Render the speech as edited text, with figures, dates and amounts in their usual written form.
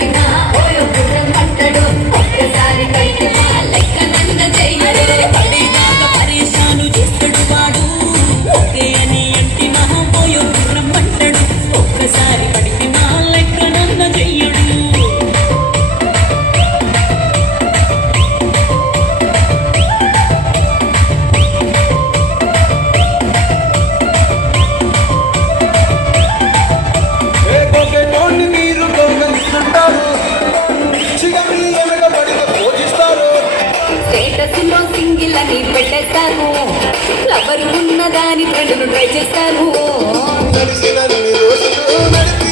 పట్టినా ఓయో గుర్రం పట్టడు ఒక్కసారి కలిపినా లెక్క నన్న చెయ్యడు పడేదాకా పరేషాను చేస్తాడు వాడు ఓకే అని అంటినా ఓయో గుర్రం పట్టడు ఒక్కసారి పడిపినా లెక్క నన్న చెయ్యడు స్టేటస్లో సింగిల్ అని పెట్టేస్తాను లవరు ఉన్నదాని ఫ్రెండ్ను ట్రై చేస్తాను నడిచిన రోజులు నడిపి